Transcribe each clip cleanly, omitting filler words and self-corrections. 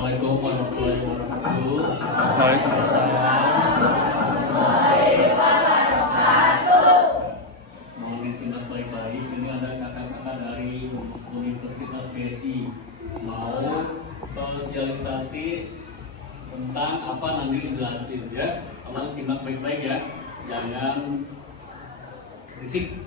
Assalamualaikum warahmatullahi wabarakatuh. Waalaikumsalam. Mohon disimak baik-baik. Ini ada kakak-kakak dari Universitas BSI mau sosialisasi tentang apa nanti dijelasin ya. Tolong simak baik-baik ya. Jangan berisik.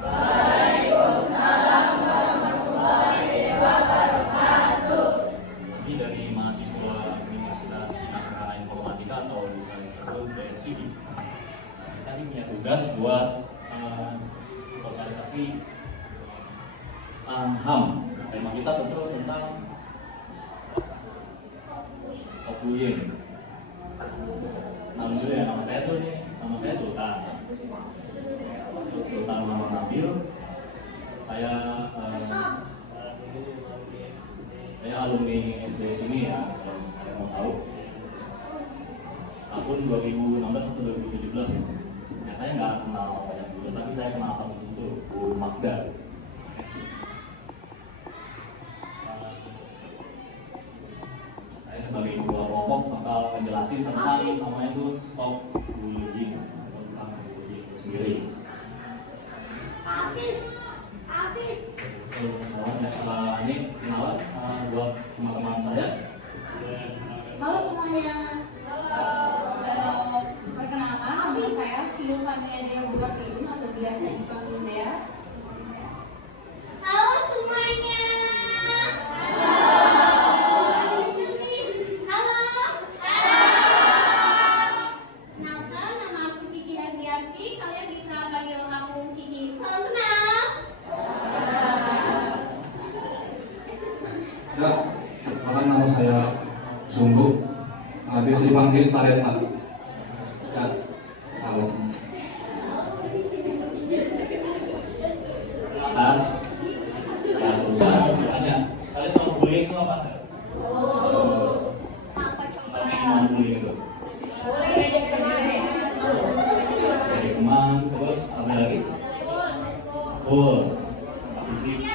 Waalaikumsalam warahmatullahi wabarakatuh. Ini dari mahasiswa Universitas Nasional Informatika atau bisa disebut BSI. Tadi punya tugas buat sosialisasi HAM. Tema kita tentu tentang bullying. Nama judulnya, nama saya Sultan. Sultan Muhammad Nabil. Saya alumni SD sini ya, kalau saya mau tahu. Tahun 2016 atau 2017 ya. Ya saya nggak kenal banyak guru, tapi saya kenal satu guru, Bu Magda. Saya sebagai ketua kelompok bakal menjelasin tentang namanya itu stop bullying, tentang bullying itu sendiri. Ini kenalan buat teman-teman saya. Halo semuanya. Perkenalkan, nama saya Silvania Dea Buatin atau biasa dipanggil Dea. Halo semuanya. Kenalkan, nama aku Kiki Hadrianti. Kalian bisa panggil aku Kiki. Salam kenal. Ya, nama saya Sungguh, biasa dipanggil Tareta. Ya, halo semua. Perkenalkan, saya Sultan. Tanya, kalian tahu bullying itu apa? Tahu gimana bullying itu? Jadi teman, terus apa lagi? Tapi sih.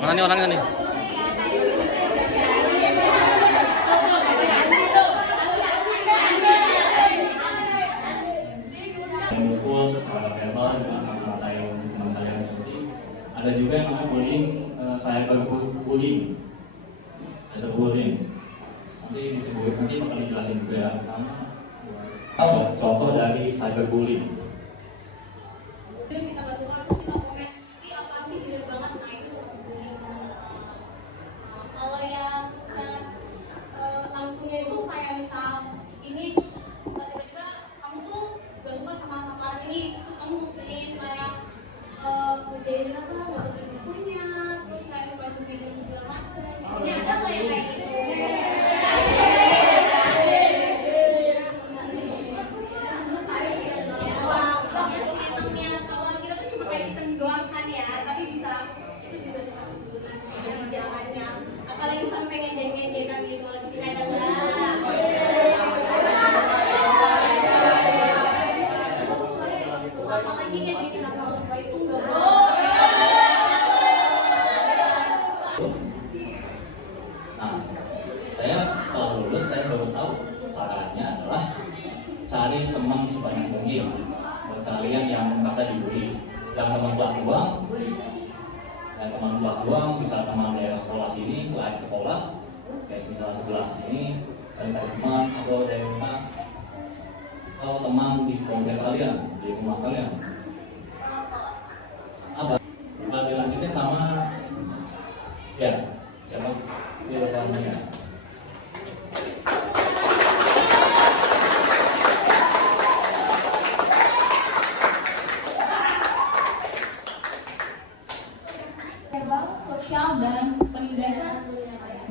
Mana nih orangnya nih? Memukul secara verbal dengan kata-kata yang teman kalian seperti. Ada juga yang namanya bullying, cyberbullying. Cyberbullying. Nanti disebut, nanti bakal dijelasin juga ya. Contoh dari cyberbullying. Kita nggak suka terus kita komen, ih apa sih jelek banget, nah itu bullying. Kalau yang langsungnya itu kayak misal ini tiba-tiba kamu tuh gak suka sama orang ini, terus kamu muslim kayak ngejailin apa, ngototin bukunya, terus kayak suka bikin segala macam. Di sini ada nggak yang kayak gitu? Doang kan ya, tapi bisa itu juga termasuk bullying. Jadi jangannya, apalagi sampai ngejek-ngejekan gitu. Di sini ada nggak? Apalagi ngejekin sama lupa itu nggak boleh. Nah, saya setelah lulus saya baru tahu caranya adalah cari teman sebanyak mungkin buat kalian yang merasa dibully. Yang teman kelas doang, bisa teman daerah sekolah sini, selain sekolah, kayak misalnya sebelah sini, kalian cari teman atau daerah atau teman di komplek kalian, di rumah kalian. Apa? Dilanjutin sama ya, siapa? Silvania. Verbal, sosial, dan penindasan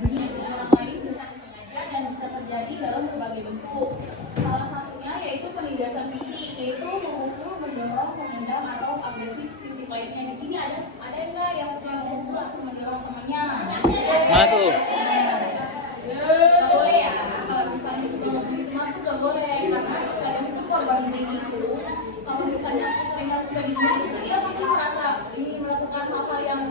dunia orang lain secara sengaja dan bisa terjadi dalam berbagai bentuk. Salah satunya yaitu penindasan fisik, yaitu memukul, mendorong, memendam atau agresif fisik lainnya. Di sini ada enggak yang suka memukul atau mendorong temannya? Mana tuh? Gak boleh ya, kalau misalnya suka membeli teman tuh gak boleh, karena kadang itu korban bullying itu ini itu dia pasti merasa ingin melakukan hal-hal yang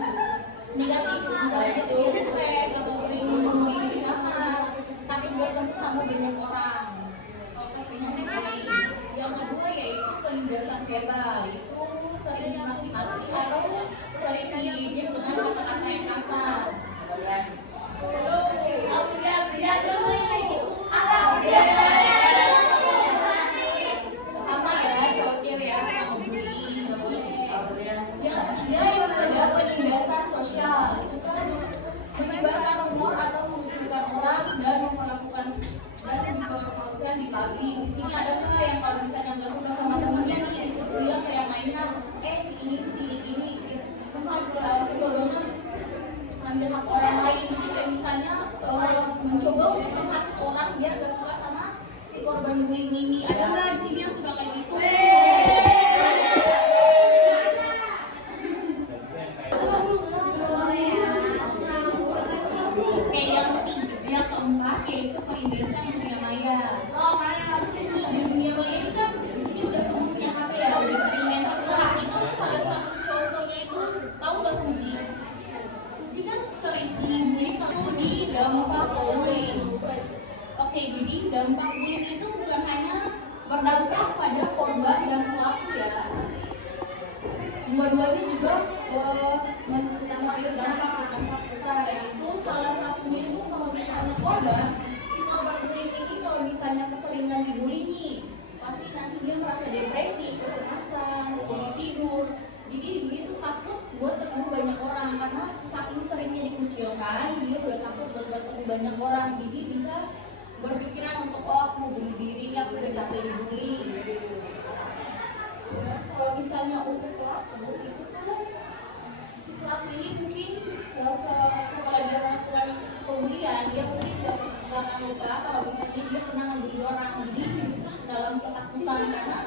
negatif, misalnya itu dia stres atau sering membuli di kamar, takut bertemu sama banyak orang, keseringan dibully. Yang kedua yaitu penindasan verbal, itu sering dimaki-maki atau sering dididik dengan kata-kata yang kasar. Sama ya, cowok-cewek ya suka ngebully, nggak boleh. Yang ketiga itu ada penindasan sosial, suka menyebarkan rumor atau mengucilkan orang dan memperlakukan di publik. Di sini ada nggak yang kalau misalnya nggak suka sama temennya nih, terus bilang kayak mainnya, si ini tuh ini gitu. Suka banget ambil hak orang lain. Jadi kayak misalnya mencoba untuk menghasut orang biar nggak suka sama si korban bullying ini. Ada nggak di sini yang suka kayak gitu? Oke, yang keempat yaitu penindasan dunia maya. Nah, di dunia maya ini kan di sini udah semua punya HP ya, udah sering main TikTok. Itu salah satu contohnya itu tahu nggak Fuji? Dia kan sering dibully tuh di dampak bullying. Oke, jadi dampak bullying itu bukan hanya berdampak pada korban dan pelaku ya. Dua-duanya juga dampak besar, yaitu salah satunya itu kalau misalnya korban, si korban bullying ini kalau misalnya keseringan dibully nih, pasti nanti dia merasa depresi, kecemasan, sulit tidur. Jadi dia tuh takut buat ketemu banyak orang karena saking seringnya dikucilkan, dia udah takut buat ketemu banyak orang. Jadi bisa berpikiran untuk aku mau bunuh diri, aku udah capek dibully. Kalau misalnya untuk pelaku itu tuh pelaku ini mungkin setelah dia melakukan pembulian, dia mungkin nggak akan lupa kalau misalnya dia pernah membuli orang. Jadi hidup tuh dalam ketakutan karena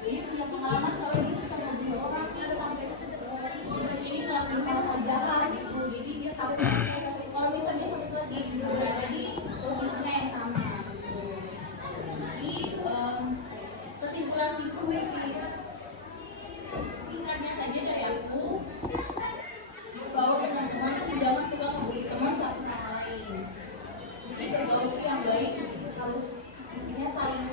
dia punya pengalaman kalau dia suka membuli orang, dia sampai ini ngelakuin hal jahat gitu. Jadi dia takut kalau misalnya suatu saat dia juga berada di posisinya yang sama. Jadi kesimpulan singkatnya saja dari aku, bahwa teman-teman itu jangan suka membuli teman satu sama lain. Jadi bergaul itu yang baik harus intinya saling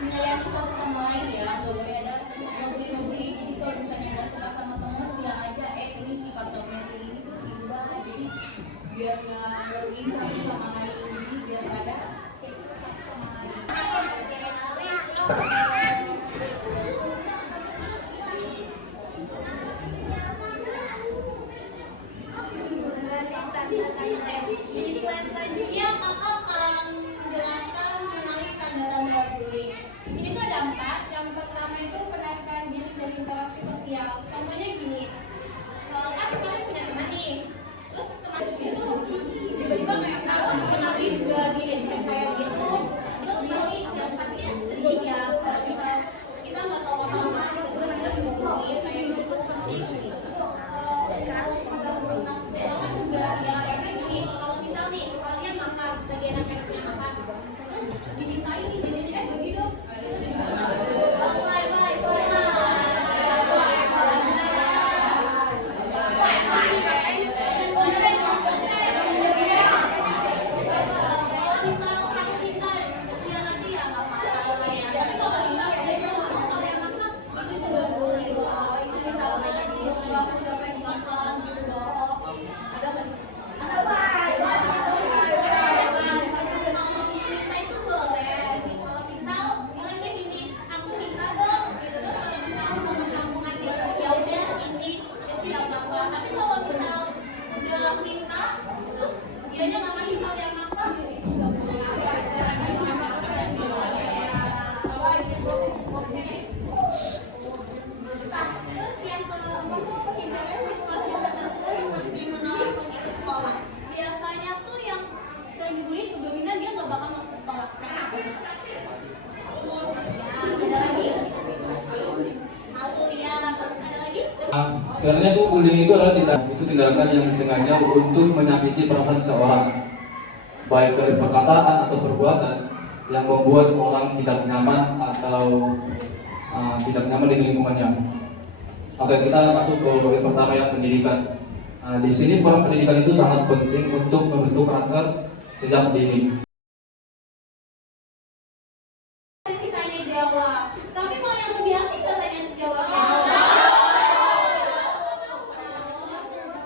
menyayangi satu sama lain ya, nggak boleh ada membuli. Jadi kalau misalnya nggak suka sama teman, bilang aja ini sifat kamu yang ini tuh diubah. Jadi biar nggak ngerugiin satu sama lain, jadi biar nggak ada satu sama lain. Selanjutnya kakak akan menjelaskan mengenai tanda-tanda bullying. Di sini tuh ada 4. Yang pertama itu penarikan diri dari interaksi sosial. Contohnya gini, kan kalian punya teman nih, terus teman itu tiba-tiba kayak kenapa juga diejek kayak gitu, terus pasti yang pastinya sedih ya. Kalau misal kita nggak tahu apa-apa, tiba-tiba kita dibully kayak gitu. Kalau juga ya karena gini, kalau misal nih kalian makan lagi enak-enaknya makan, terus dimintain nih jajannya bagi dong, itu dibilang Sebenarnya tuh bullying itu adalah tindakan yang disengaja untuk menyakiti perasaan seseorang, baik dari perkataan atau perbuatan yang membuat orang tidak nyaman atau tidak nyaman di lingkungannya. Oke, kita masuk ke yang pertama ya, pendidikan. Nah, di sini peran pendidikan itu sangat penting untuk membentuk karakter sejak dini. Sesi tanya jawab. Tapi kalau yang lebih asik gak tanya jawab?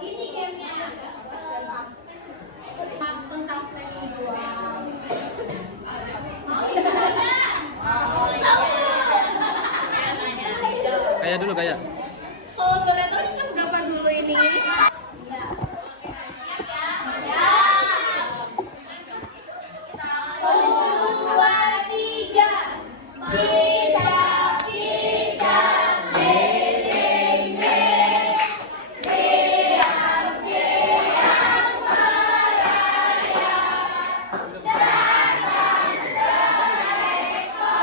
Ini gamenya tentang sliding doang. Mau ya? Kayak dulu kayak. Kalau boleh tahu kita berapa dulu ini? Ya. Siap ya? Satu, dua, tiga. Cicak, cicak, ding, ding. Riang, riang, merayap. Datang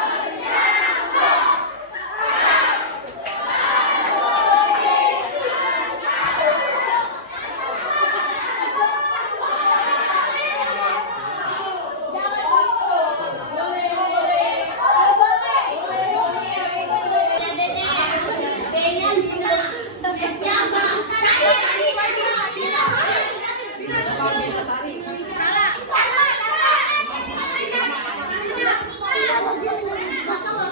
seekor nyamuk.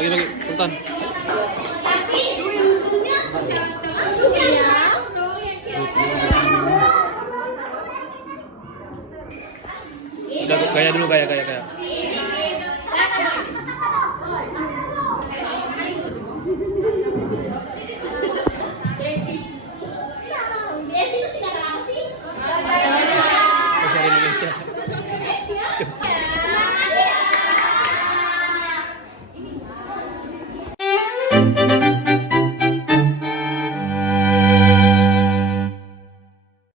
Bagi Sultan. Tapi duduknya Udah gaya dulu, gaya.